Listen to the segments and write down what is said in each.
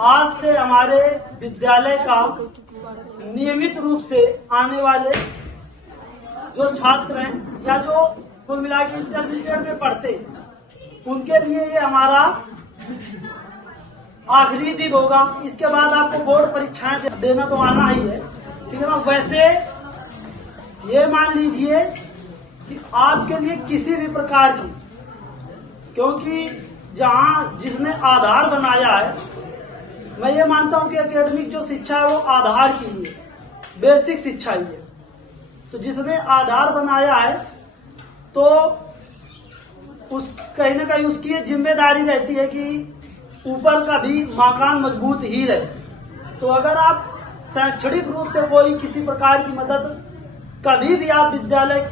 आज से हमारे विद्यालय का नियमित रूप से आने वाले जो छात्र हैं या जो कुल मिला के इंटरमीडिएट में पढ़ते हैं, उनके लिए ये हमारा आखिरी दिन होगा। इसके बाद आपको बोर्ड परीक्षाएं देना तो आना ही है, ठीक है ना। वैसे ये मान लीजिए कि आपके लिए किसी भी प्रकार की, क्योंकि जहां जिसने आधार बनाया है, मैं ये मानता हूं कि एकेडमिक जो शिक्षा है वो आधार की ही है, बेसिक शिक्षा ही है। तो जिसने आधार बनाया है तो उस कहीं ना कहीं उसकी ये जिम्मेदारी रहती है कि ऊपर का भी मकान मजबूत ही रहे। तो अगर आप शैक्षणिक रूप से कोई किसी प्रकार की मदद कभी भी आप विद्यालय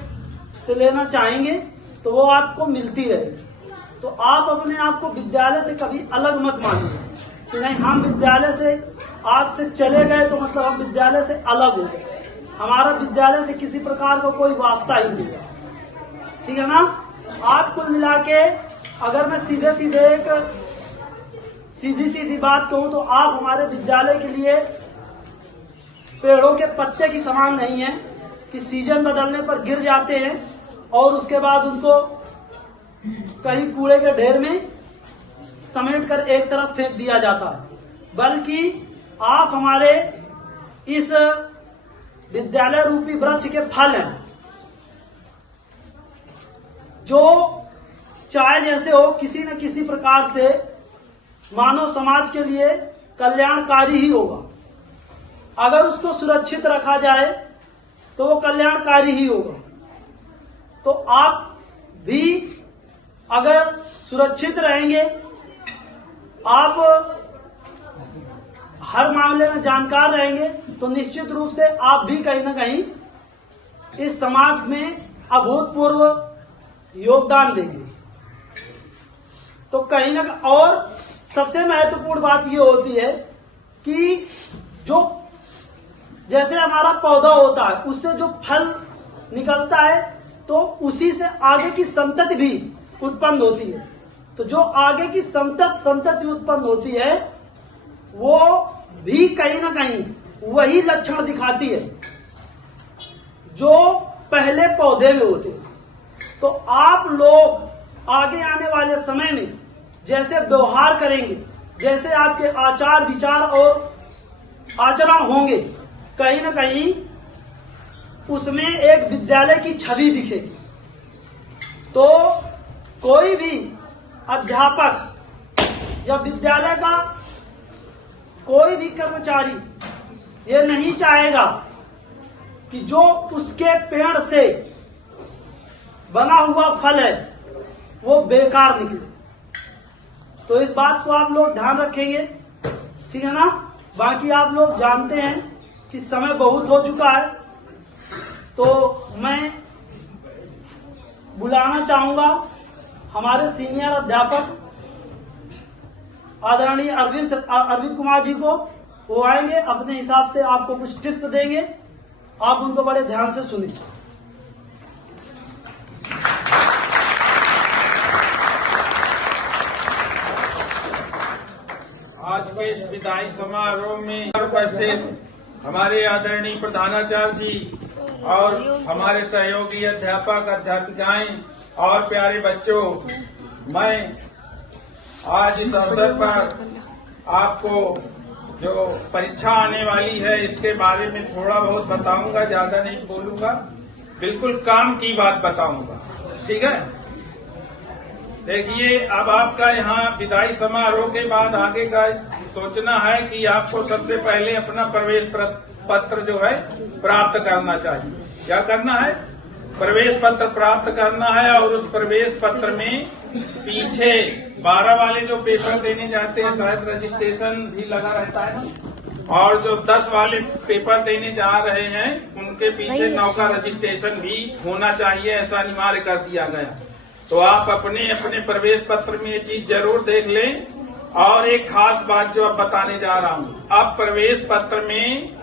से लेना चाहेंगे तो वो आपको मिलती रहेगी। तो आप अपने आप को विद्यालय से कभी अलग मत मानिए कि नहीं हम विद्यालय से आज से चले गए तो मतलब हम विद्यालय से अलग हो गए। हमारा विद्यालय से किसी प्रकार का कोई वास्ता ही नहीं है, ठीक है ना। आप कुल मिला के अगर मैं सीधी सीधी बात कहूं तो आप हमारे विद्यालय के लिए पेड़ों के पत्ते की समान नहीं है कि सीजन बदलने पर गिर जाते हैं और उसके बाद उनको कहीं कूड़े के ढेर में समेट कर एक तरफ फेंक दिया जाता है, बल्कि आप हमारे इस विद्यालय रूपी वृक्ष के फल हैं, जो चाहे जैसे हो किसी न किसी प्रकार से मानव समाज के लिए कल्याणकारी ही होगा। अगर उसको सुरक्षित रखा जाए तो वो कल्याणकारी ही होगा। तो आप भी अगर सुरक्षित रहेंगे, आप हर मामले में जानकार रहेंगे, तो निश्चित रूप से आप भी कहीं ना कहीं इस समाज में अभूतपूर्व योगदान देंगे। तो कहीं ना कहीं और सबसे महत्वपूर्ण बात ये होती है कि जो जैसे हमारा पौधा होता है उससे जो फल निकलता है तो उसी से आगे की संतति भी उत्पन्न होती है। तो जो आगे की संतति उत्पन्न होती है वो भी कहीं ना कहीं वही लक्षण दिखाती है जो पहले पौधे में होते हैं। तो आप लोग आगे आने वाले समय में जैसे व्यवहार करेंगे, जैसे आपके आचार विचार और आचरण होंगे, कहीं ना कहीं उसमें एक विद्यालय की छवि दिखेगी। तो कोई भी अध्यापक या विद्यालय का कोई भी कर्मचारी ये नहीं चाहेगा कि जो उसके पेड़ से बना हुआ फल है वो बेकार निकले। तो इस बात को आप लोग ध्यान रखेंगे, ठीक है ना। बाकी आप लोग जानते हैं कि समय बहुत हो चुका है, तो मैं बुलाना चाहूंगा हमारे सीनियर अध्यापक आदरणीय अरविंद कुमार जी को। वो आएंगे, अपने हिसाब से आपको कुछ टिप्स देंगे, आप उनको बड़े ध्यान से सुनिए। आज के इस विदाई समारोह में उपस्थित हमारे आदरणीय प्रधानाचार्य जी और हमारे सहयोगी अध्यापक अध्यापिकाएं और प्यारे बच्चों, मैं आज इस अवसर पर आपको जो परीक्षा आने वाली है इसके बारे में थोड़ा बहुत बताऊंगा, ज्यादा नहीं बोलूंगा, बिल्कुल काम की बात बताऊंगा, ठीक है। देखिए, अब आपका यहाँ विदाई समारोह के बाद आगे का सोचना है कि आपको सबसे पहले अपना प्रवेश पत्र जो है प्राप्त करना चाहिए। क्या करना है? प्रवेश पत्र प्राप्त करना है। और उस प्रवेश पत्र में पीछे 12 वाले जो पेपर देने जाते हैं, शायद रजिस्ट्रेशन भी लगा रहता है, और जो 10 वाले पेपर देने जा रहे हैं उनके पीछे 9 का रजिस्ट्रेशन भी होना चाहिए, ऐसा अनिवार्य कर दिया गया। तो आप अपने अपने प्रवेश पत्र में ये चीज जरूर देख लें। और एक खास बात जो अब बताने जा रहा हूँ, अब प्रवेश पत्र में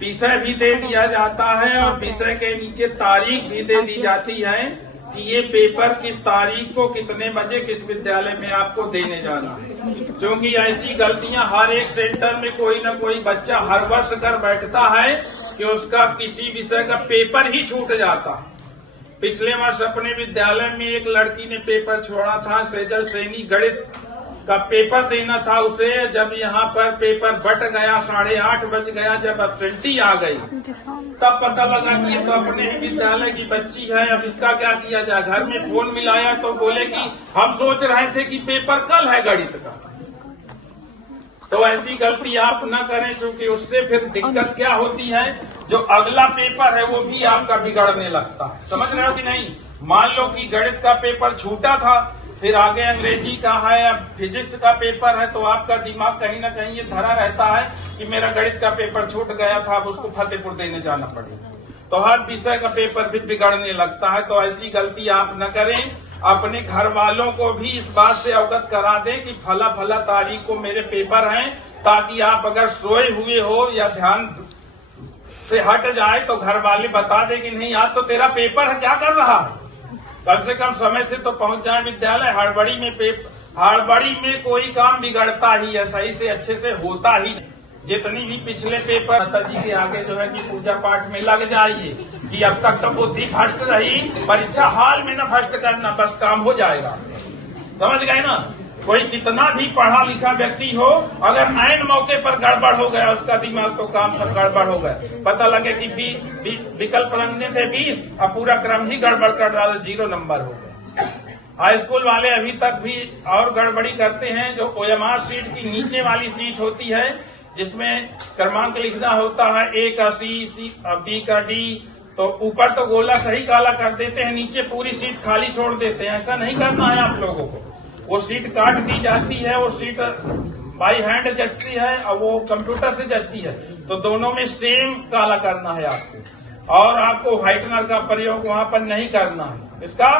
विषय भी दे दिया जाता है और विषय के नीचे तारीख भी दे दी जाती है कि ये पेपर किस तारीख को कितने बजे किस विद्यालय में आपको देने जाना है, क्योंकि ऐसी गलतियां हर एक सेंटर में कोई न कोई बच्चा हर वर्ष कर बैठता है कि उसका किसी विषय का पेपर ही छूट जाता है। पिछले वर्ष अपने विद्यालय में एक लड़की ने पेपर छोड़ा था, सेजल सैनी गणित का पेपर देना था उसे। जब यहाँ पर पेपर बट गया, 8:30 बज गया, जब एब्सेंटी आ गई तब पता लगा कि ये तो अपने ही विद्यालय की बच्ची है, अब इसका क्या किया जाए। घर में फोन मिलाया तो बोले कि हम सोच रहे थे कि पेपर कल है गणित का। तो ऐसी गलती आप न करें, क्योंकि उससे फिर दिक्कत क्या होती है, जो अगला पेपर है वो भी आपका बिगड़ने लगता है। समझ रहे हो कि नहीं। मान लो कि गणित का पेपर छूटा था, फिर आगे अंग्रेजी का है, अब फिजिक्स का पेपर है, तो आपका दिमाग कहीं ना कहीं ये धरा रहता है कि मेरा गणित का पेपर छूट गया था, अब उसको फतेहपुर देने जाना पड़ेगा। तो हर विषय का पेपर भी बिगड़ने लगता है। तो ऐसी गलती आप न करें। अपने घर वालों को भी इस बात से अवगत करा दें कि फला फला तारीख को मेरे पेपर हैं, ताकि आप अगर सोए हुए हो या ध्यान से हट जाए तो घर वाले बता दे कि नहीं आज तो तेरा पेपर है, क्या कर रहा है। कम से कम समय से तो पहुंच जाए विद्यालय। हड़बड़ी में कोई काम बिगड़ता ही है, सही से अच्छे से होता ही नहीं। जितनी भी पिछले पेपर माता जी के आगे जो है कि पूजा पाठ में लग जाइए कि अब तक तो बुद्धि भ्रष्ट रही, परीक्षा हाल में न भ्रष्ट करना, बस काम हो जाएगा। समझ गए ना। कोई कितना भी पढ़ा लिखा व्यक्ति हो, अगर ऐन मौके पर गड़बड़ हो गया उसका दिमाग, तो काम सब गड़बड़ हो गया। पता लगे कि विकल्प रखने थे 20, अब पूरा क्रम ही गड़बड़ कर डाला, 0 नंबर हो गया। हाई स्कूल वाले अभी तक भी और गड़बड़ी करते हैं। जो OMR सीट की नीचे वाली सीट होती है, जिसमें क्रमांक लिखना होता है, A का C, B का D, तो ऊपर तो गोला सही काला कर देते हैं, नीचे पूरी सीट खाली छोड़ देते हैं। ऐसा नहीं करना है आप लोगों को। वो सीट काट दी जाती है, वो सीट बाई हैंड जचती है और वो कंप्यूटर से जचती है, तो दोनों में सेम काला करना है आपको। और आपको व्हाइटनर का प्रयोग वहां पर नहीं करना है। इसका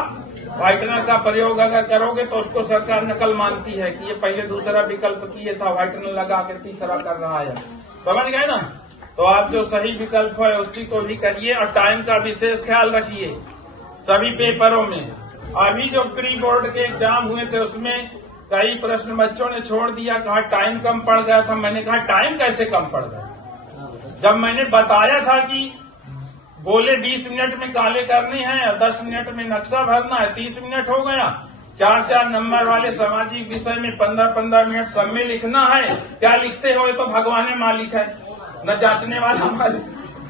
व्हाइटनर का प्रयोग अगर करोगे तो उसको सरकार नकल मानती है कि ये पहले दूसरा विकल्प किए था, व्हाइटनर लगा के तीसरा कर रहा है। समझ गए ना। तो आप जो सही विकल्प है उसी को भी करिए, और टाइम का विशेष ख्याल रखिए सभी पेपरों में। अभी जो प्री बोर्ड के एग्जाम हुए थे उसमें कई प्रश्न बच्चों ने छोड़ दिया, कहा टाइम कम पड़ गया था। मैंने कहा टाइम कैसे कम पड़ गया, जब मैंने बताया था कि बोले 20 मिनट में काले करने हैं, 10 मिनट में नक्शा भरना है, 30 मिनट हो गया। 4-4 नंबर वाले सामाजिक विषय में 15-15 मिनट सब में लिखना है। क्या लिखते हो, ये तो भगवान मालिक है, न जांचने वाला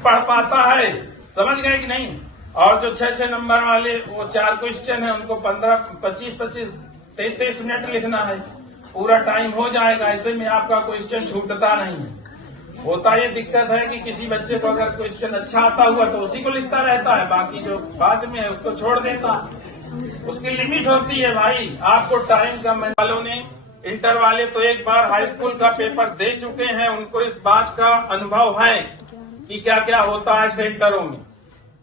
पढ़ पाता है। समझ गए कि नहीं। और जो 6-6 नंबर वाले वो 4 क्वेश्चन है, उनको 25-33 मिनट लिखना है, पूरा टाइम हो जाएगा। ऐसे में आपका क्वेश्चन छूटता नहीं है। होता ये दिक्कत है कि किसी बच्चे को अगर क्वेश्चन अच्छा आता हुआ तो उसी को लिखता रहता है, बाकी जो बाद में है उसको छोड़ देता है। उसकी लिमिट होती है भाई। आपको टाइम कम वालों ने, इंटर वाले तो एक बार हाई स्कूल का पेपर दे चुके हैं, उनको इस बात का अनुभव है कि क्या क्या होता है सेंटरों में।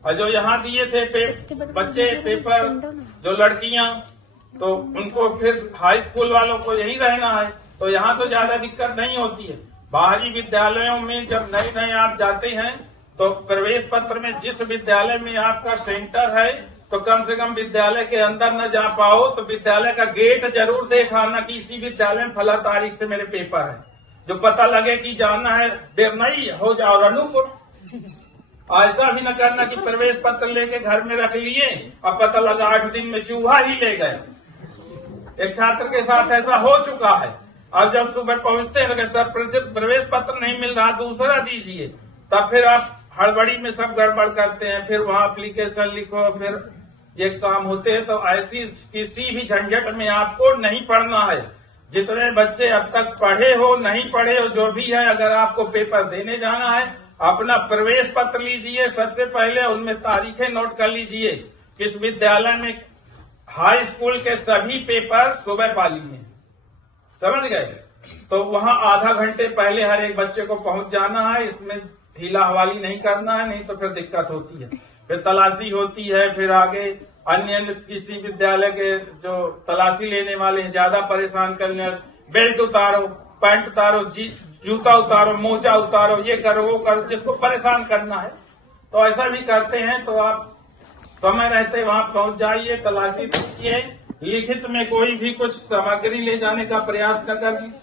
और जो यहाँ दिए थे बच्चे पेपर, जो लड़कियां, तो उनको फिर हाई स्कूल वालों को यही रहना है, तो यहाँ तो ज्यादा दिक्कत नहीं होती है। बाहरी विद्यालयों में जब नए नए आप जाते हैं तो प्रवेश पत्र में जिस विद्यालय में आपका सेंटर है, तो कम से कम विद्यालय के अंदर न जा पाओ तो विद्यालय का गेट जरूर देखाना कि इसी विद्यालय में फला तारीख से मेरे पेपर है, जो पता लगे कि जाना है देर नहीं हो जाओ अनुपुर। ऐसा भी न करना कि प्रवेश पत्र लेके घर में रख लिए और पता लगा 8 दिन में चूहा ही ले गया। एक छात्र के साथ ऐसा हो चुका है। और जब सुबह पहुंचते हैं तो सर प्रवेश पत्र नहीं मिल रहा, दूसरा दीजिए, तब फिर आप हड़बड़ी में सब गड़बड़ करते हैं, फिर वहां एप्लीकेशन लिखो, फिर ये काम होते हैं। तो ऐसी किसी भी झंझट में आपको नहीं पड़ना है। जितने बच्चे अब तक पढ़े हो नहीं पढ़े हो जो भी है, अगर आपको पेपर देने जाना है अपना प्रवेश पत्र लीजिए, सबसे पहले उनमें तारीखें नोट कर लीजिए। किस विद्यालय में हाई स्कूल के सभी पेपर सुबह पाली में, समझ गए, तो वहां आधा घंटे पहले हर एक बच्चे को पहुंच जाना है। इसमें ढीला हवाली नहीं करना है, नहीं तो फिर दिक्कत होती है। फिर तलाशी होती है, फिर आगे अन्य किसी विद्यालय के जो तलाशी लेने वाले हैं ज्यादा परेशान करने, बेल्ट उतारो, पैंट उतारो, जूता उतारो, मोजा उतारो, ये करो वो करो, जिसको परेशान करना है तो ऐसा भी करते हैं। तो आप समय रहते वहां पहुंच जाइए, तलाशी कीजिए। लिखित में कोई भी कुछ सामग्री ले जाने का प्रयास न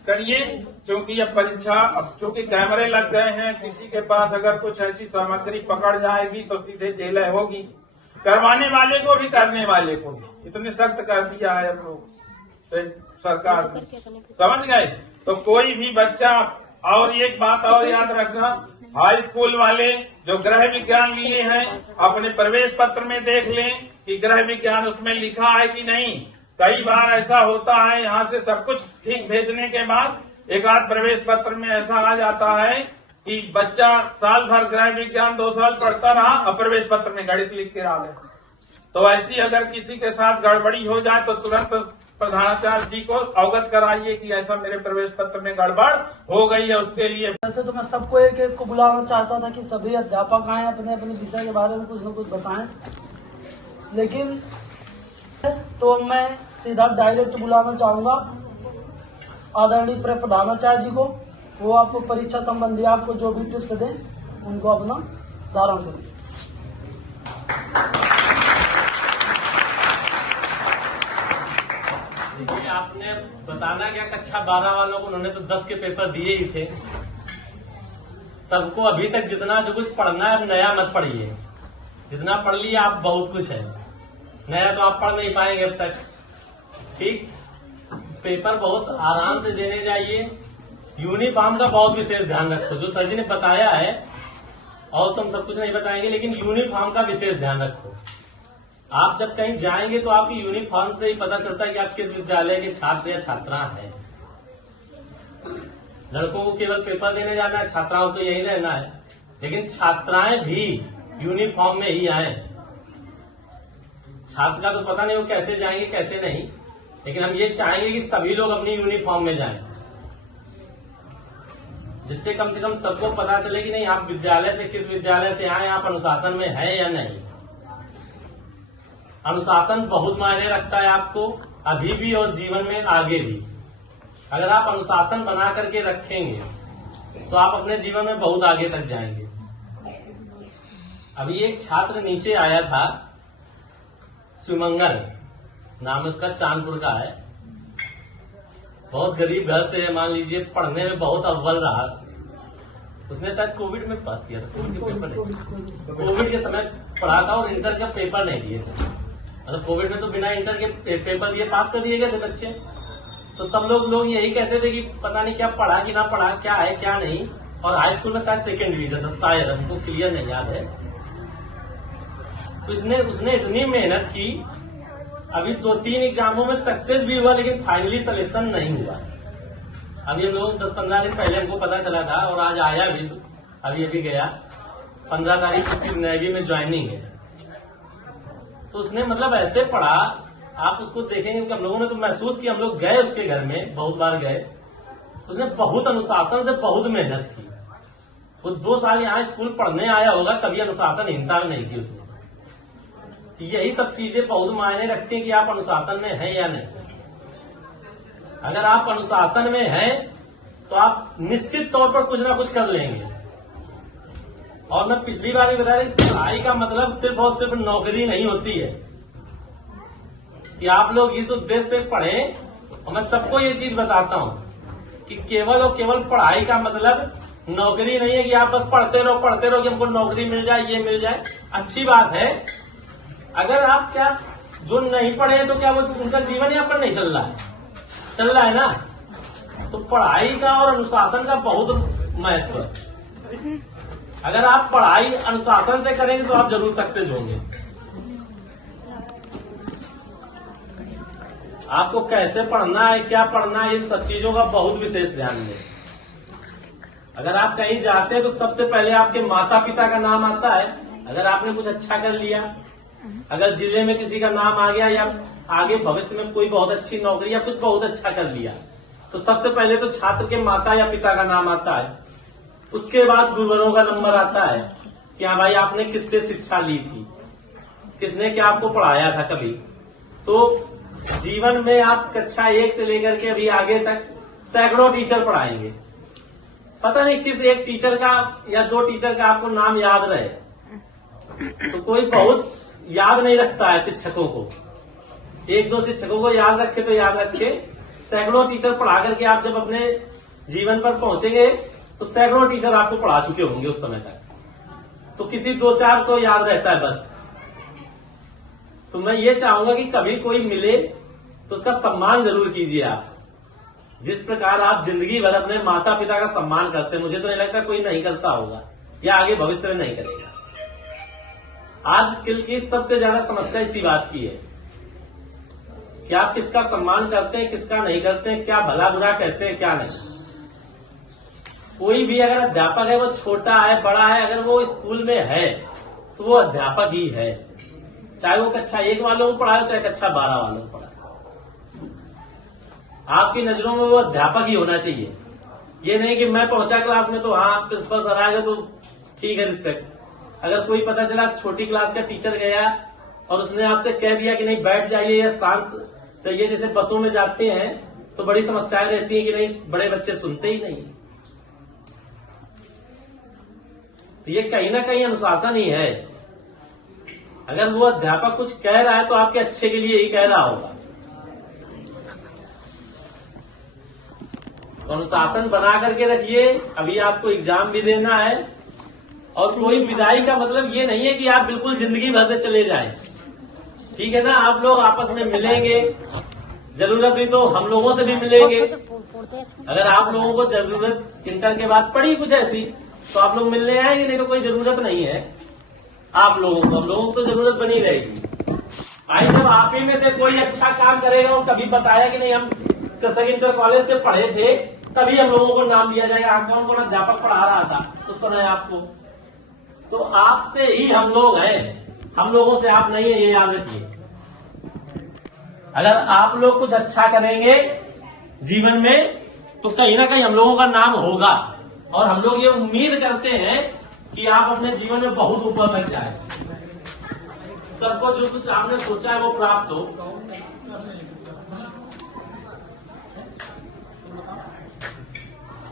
करिए, क्योंकि अब परीक्षा, अब चूंकि कैमरे लग गए हैं, किसी के पास अगर कुछ ऐसी सामग्री पकड़ जाएगी तो सीधे जेल होगी, करवाने वाले को भी करने वाले को भी। इतने सख्त कर दिया है हम लोग से सरकार ने, समझ गए। तो कोई भी बच्चा, और एक बात और याद रखना, हाई स्कूल वाले जो गृह विज्ञान लिए हैं, अपने प्रवेश पत्र में देख लें कि गृह विज्ञान उसमें लिखा है कि नहीं। कई बार ऐसा होता है, यहाँ से सब कुछ ठीक भेजने के बाद एक आध प्रवेश पत्र में ऐसा आ जाता है कि बच्चा साल भर गृह विज्ञान 2 साल पढ़ता रहा और प्रवेश पत्र में गणित लिख के आ गया। तो ऐसी अगर किसी के साथ गड़बड़ी हो जाए तो तुरंत प्रधानाचार्य जी को अवगत कराइए कि ऐसा मेरे प्रवेश पत्र में गड़बड़ हो गई है। उसके लिए वैसे तो मैं सबको एक एक को बुलाना चाहता था कि सभी अध्यापक आए, अपने अपने विषय के बारे में कुछ न कुछ बताएं, लेकिन तो मैं सीधा डायरेक्ट बुलाना चाहूंगा आदरणीय प्रधानाचार्य जी को। वो आपको परीक्षा संबंधी आपको जो भी टिप्स दें उनको अपना धारण करें। देखिए, आपने बताना क्या, कक्षा 12 वालों को उन्होंने तो 10 के पेपर दिए ही थे। सबको अभी तक जितना जो कुछ पढ़ना है, अब नया मत पढ़िए। जितना पढ़ लिया आप बहुत कुछ है, नया तो आप पढ़ नहीं पाएंगे अब तक। ठीक, पेपर बहुत आराम से देने जाइए। यूनिफॉर्म का बहुत विशेष ध्यान रखो, जो सर जी ने बताया है, और तुम सब कुछ नहीं बताएंगे, लेकिन यूनिफॉर्म का विशेष ध्यान रखो। आप जब कहीं जाएंगे तो आपकी यूनिफॉर्म से ही पता चलता है कि आप किस विद्यालय के छात्र या छात्रा हैं। लड़कों को केवल पेपर देने जाना है, छात्राओं को तो यही रहना है, लेकिन छात्राएं भी यूनिफॉर्म में ही आए। छात्र का तो पता नहीं वो कैसे जाएंगे कैसे नहीं, लेकिन हम ये चाहेंगे कि सभी लोग अपनी यूनिफॉर्म में जाएं, जिससे कम से कम सबको पता चले कि नहीं आप विद्यालय से, किस विद्यालय से आए, आप अनुशासन में हैं या नहीं। अनुशासन बहुत मायने रखता है आपको, अभी भी और जीवन में आगे भी। अगर आप अनुशासन बना करके रखेंगे तो आप अपने जीवन में बहुत आगे तक जाएंगे। अभी एक छात्र नीचे आया था, सुमंगल नाम उसका, चांदपुर का है, बहुत गरीब घर से है, मान लीजिए पढ़ने में बहुत अव्वल रहा। उसने शायद कोविड में पास किया था, कोविड के पेपर नहीं, कोविड के समय पढ़ा था और इंटर का पेपर नहीं दिए थे। मतलब कोविड में तो बिना इंटर के पेपर दिए पास कर दिए गए थे बच्चे। तो सब लोग यही कहते थे कि पता नहीं क्या पढ़ा कि ना पढ़ा, क्या है क्या नहीं। और हाई स्कूल में शायद 2nd डिवीजन था, शायद, हमको क्लियर नहीं याद है। तो उसने इतनी मेहनत की, अभी 2-3 एग्जामों में सक्सेस भी हुआ, लेकिन फाइनली सिलेक्शन नहीं हुआ। अभी हम लोग 10-15 दिन पहले हमको पता चला था, और आज आया भी, अभी गया 15 तारीख उसकी नेवी में ज्वाइनिंग है। तो उसने मतलब ऐसे पढ़ा, आप उसको देखेंगे कि हम लोगों ने तो महसूस किया, हम लोग गए उसके घर में, बहुत बार गए। उसने बहुत अनुशासन से बहुत मेहनत की। वो 2 साल यहाँ स्कूल पढ़ने आया होगा, कभी अनुशासनहीनता नहीं की उसने। यही सब चीजें बहुत मायने रखती हैं कि आप अनुशासन में हैं या नहीं। अगर आप अनुशासन में हैं तो आप निश्चित तौर पर कुछ ना कुछ कर लेंगे। और मैं पिछली बार भी बताया कि पढ़ाई का मतलब सिर्फ और सिर्फ नौकरी नहीं होती है, कि आप लोग इस उद्देश्य से पढ़ें। और मैं सबको ये चीज बताता हूं कि केवल और केवल पढ़ाई का मतलब नौकरी नहीं है कि आप बस पढ़ते रहो कि हमको नौकरी मिल जाए, ये मिल जाए। अच्छी बात है, अगर आप क्या जो नहीं पढ़े हैं तो क्या वो उनका जीवन यापन नहीं चल रहा है, चल रहा है ना। तो पढ़ाई का और अनुशासन का बहुत महत्व है। अगर आप पढ़ाई अनुशासन से करेंगे तो आप जरूर सक्सेस होंगे। आपको कैसे पढ़ना है, क्या पढ़ना है, इन सब चीजों का बहुत विशेष ध्यान दें। अगर आप कहीं जाते हैं तो सबसे पहले आपके माता पिता का नाम आता है। अगर आपने कुछ अच्छा कर लिया, अगर जिले में किसी का नाम आ गया, या आगे भविष्य में कोई बहुत अच्छी नौकरी या कुछ बहुत अच्छा कर लिया, तो सबसे पहले तो छात्र के माता या पिता का नाम आता है। उसके बाद गुरुजनों का नंबर आता है कि हाँ भाई आपने किससे शिक्षा ली थी, किसने क्या आपको पढ़ाया था कभी। तो जीवन में आप कक्षा 1 से लेकर के अभी आगे तक सैकड़ों टीचर पढ़ाएंगे। पता नहीं किस एक टीचर का या 2 टीचर का आपको नाम याद रहे। तो कोई बहुत याद नहीं रखता है शिक्षकों को। एक दो शिक्षकों को याद रखे तो याद रखे, सैकड़ों टीचर पढ़ा करके आप जब अपने जीवन पर पहुंचेंगे तो सैकड़ों टीचर आपको पढ़ा चुके होंगे उस समय तक। तो किसी दो चार को याद रहता है बस। तो मैं ये चाहूंगा कि कभी कोई मिले तो उसका सम्मान जरूर कीजिए आप। जिस प्रकार आप जिंदगी भर अपने माता पिता का सम्मान करते हैं, मुझे तो नहीं लगता कोई नहीं करता होगा या आगे भविष्य में नहीं करेगा। आज कल की सबसे ज्यादा समस्या इसी बात की है कि आप किसका सम्मान करते हैं, किसका नहीं करते हैं, क्या भला बुरा कहते हैं, क्या नहीं। कोई भी अगर अध्यापक है वो छोटा है बड़ा है, अगर वो स्कूल में है तो वो अध्यापक ही है, चाहे वो कक्षा 1 वालों को पढ़ाए चाहे कक्षा 12 वालों को पढ़ाए। आपकी नजरों में वो अध्यापक ही होना चाहिए। ये नहीं कि मैं पहुंचा क्लास में तो हाँ प्रिंसिपल सर आएगा तो ठीक है रिस्पेक्ट। अगर कोई पता चला छोटी क्लास का टीचर गया और उसने आपसे कह दिया कि नहीं बैठ जाइए या शांत रहिए, जैसे बसों में जाते हैं तो बड़ी समस्याएं रहती हैं कि नहीं बड़े बच्चे सुनते ही नहीं। तो ये कहीं ना कहीं अनुशासन ही है। अगर वो अध्यापक कुछ कह रहा है तो आपके अच्छे के लिए ही कह रहा होगा। तो अनुशासन बना करके रखिए। अभी आपको एग्जाम भी देना है और कोई विदाई का मतलब ये नहीं है कि आप बिल्कुल जिंदगी भर से चले जाएं। ठीक है ना, आप लोग आपस में मिलेंगे, जरूरत हुई तो हम लोगों से भी मिलेंगे। अगर आप लोगों को जरूरत इंटर के बाद पड़ी कुछ ऐसी तो आप लोग मिलने आएंगे, नहीं तो कोई जरूरत नहीं है आप लोगों को। हम लोगों को तो जरूरत बनी रहेगी। आई जब आप ही में से कोई अच्छा काम करेगा और कभी बताया कि नहीं हम कृषक इंटर कॉलेज से पढ़े थे, तभी हम लोगों को नाम दिया जाएगा कौन कौन अध्यापक पढ़ा रहा था उस समय आपको। तो आपसे ही हम लोग हैं, हम लोगों से आप नहीं है, ये याद रखिए। अगर आप लोग कुछ अच्छा करेंगे जीवन में तो कहीं ना कहीं हम लोगों का नाम होगा और हम लोग ये उम्मीद करते हैं कि आप अपने जीवन में बहुत ऊपर तक जाए, सबको जो कुछ आपने सोचा है वो प्राप्त हो।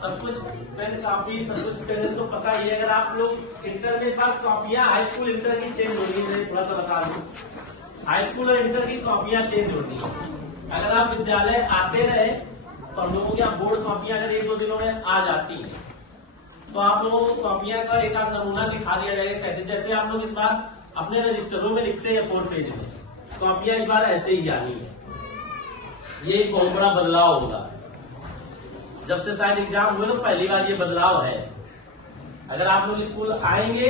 सब कुछ पेन कॉपी सब कुछ पेन तो पता ही है। अगर आप लोग इंटर के बाद कॉपियां हाई स्कूल इंटर की चेंज होगी, मैं थोड़ा सा बता दूं, हाई स्कूल और इंटर की कॉपियां चेंज होती है। अगर आप विद्यालय आते रहे तो हम लोगों की बोर्ड कॉपियां अगर 1-2 दिनों में आ जाती है तो आप लोगों को कॉपियां का एक आध नमूना दिखा दिया जाएगा कैसे। जैसे आप लोग इस बार अपने रजिस्टरों में लिखते हैं 4 पेज में, कॉपियां इस बार ऐसे ही आनी है। ये एक बहुत बड़ा बदलाव होगा। जब से शायद एग्जाम हुए तो पहली बार ये बदलाव है। अगर आप लोग स्कूल आएंगे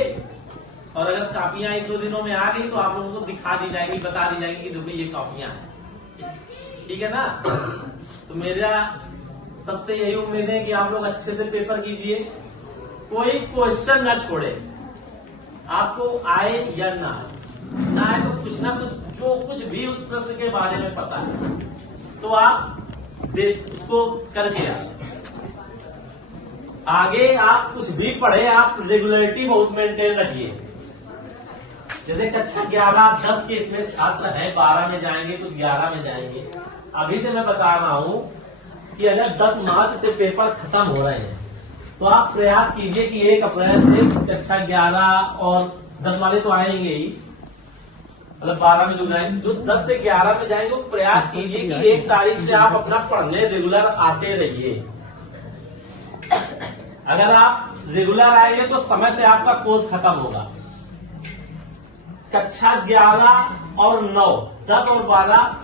और अगर कॉपियां 1-2 दिनों में आ गई तो आप लोगों को दिखा दी जाएगी, बता दी जाएगी कि देखो ये कॉपियां हैं। ठीक है ना। तो मेरा सबसे यही उम्मीद है कि आप लोग अच्छे से पेपर कीजिए, कोई क्वेश्चन ना छोड़े, आपको आए या ना आए तो कुछ ना कुछ जो कुछ भी उस प्रश्न के बारे में पता है तो आप उसको करके आगे आप कुछ भी पढ़े, आप रेगुलरिटी बहुत मेंटेन रखिए। जैसे कक्षा 11-10 के इसमें छात्र हैं, 12 में जाएंगे, कुछ 11 में जाएंगे। अभी से मैं बता रहा हूं कि अगर 10 मार्च से पेपर खत्म हो रहे हैं तो आप प्रयास कीजिए कि 1 अप्रैल से कक्षा 11 और 10 वाले तो आएंगे ही, मतलब 12 में जो जाएंगे, जो 10 से 11 में जाएंगे, प्रयास कीजिए कि 1 तारीख से आप अपना पढ़ने रेगुलर आते रहिए। अगर आप रेगुलर आएंगे तो समय से आपका कोर्स खत्म होगा। कक्षा 11 और 9, 10 और 12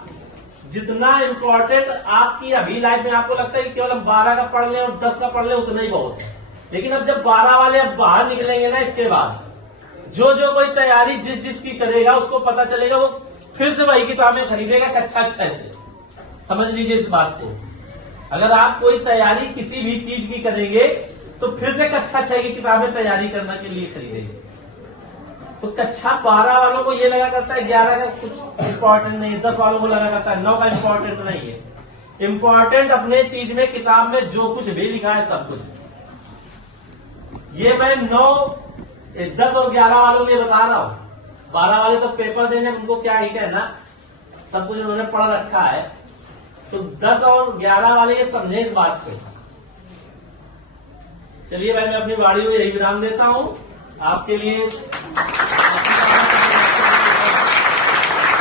जितना इम्पोर्टेंट आपकी अभी लाइफ में आपको लगता है कि केवल 12 का पढ़ लें और 10 का पढ़ लें उतना ही बहुत है, लेकिन अब जब 12 वाले अब बाहर निकलेंगे ना, इसके बाद जो जो कोई तैयारी जिस जिसकी करेगा उसको पता चलेगा, वो फिर से वही किताबें खरीदेगा कक्षा 6 से। समझ लीजिए इस बात को। अगर आप कोई तैयारी किसी भी चीज की करेंगे तो फिर से कक्षा 6 की किताबें तैयारी करने के लिए खरीदेंगे। तो कक्षा 12 वालों को ये लगा करता है 11 का कुछ इंपॉर्टेंट नहीं है, 10 वालों को लगा करता है 9 का इंपॉर्टेंट नहीं है। इंपॉर्टेंट अपने चीज में किताब में जो कुछ भी लिखा है सब कुछ। ये मैं 10 और 11 वालों को बता रहा हूं। 12 वाले तो पेपर देने, उनको क्या ही कहना, सब कुछ उन्होंने पढ़ रखा है। तो 10 और 11 वाले ये समझे इस बात को। चलिए भाई, मैं अपनी वाणी को यही विराम देता हूं आपके लिए।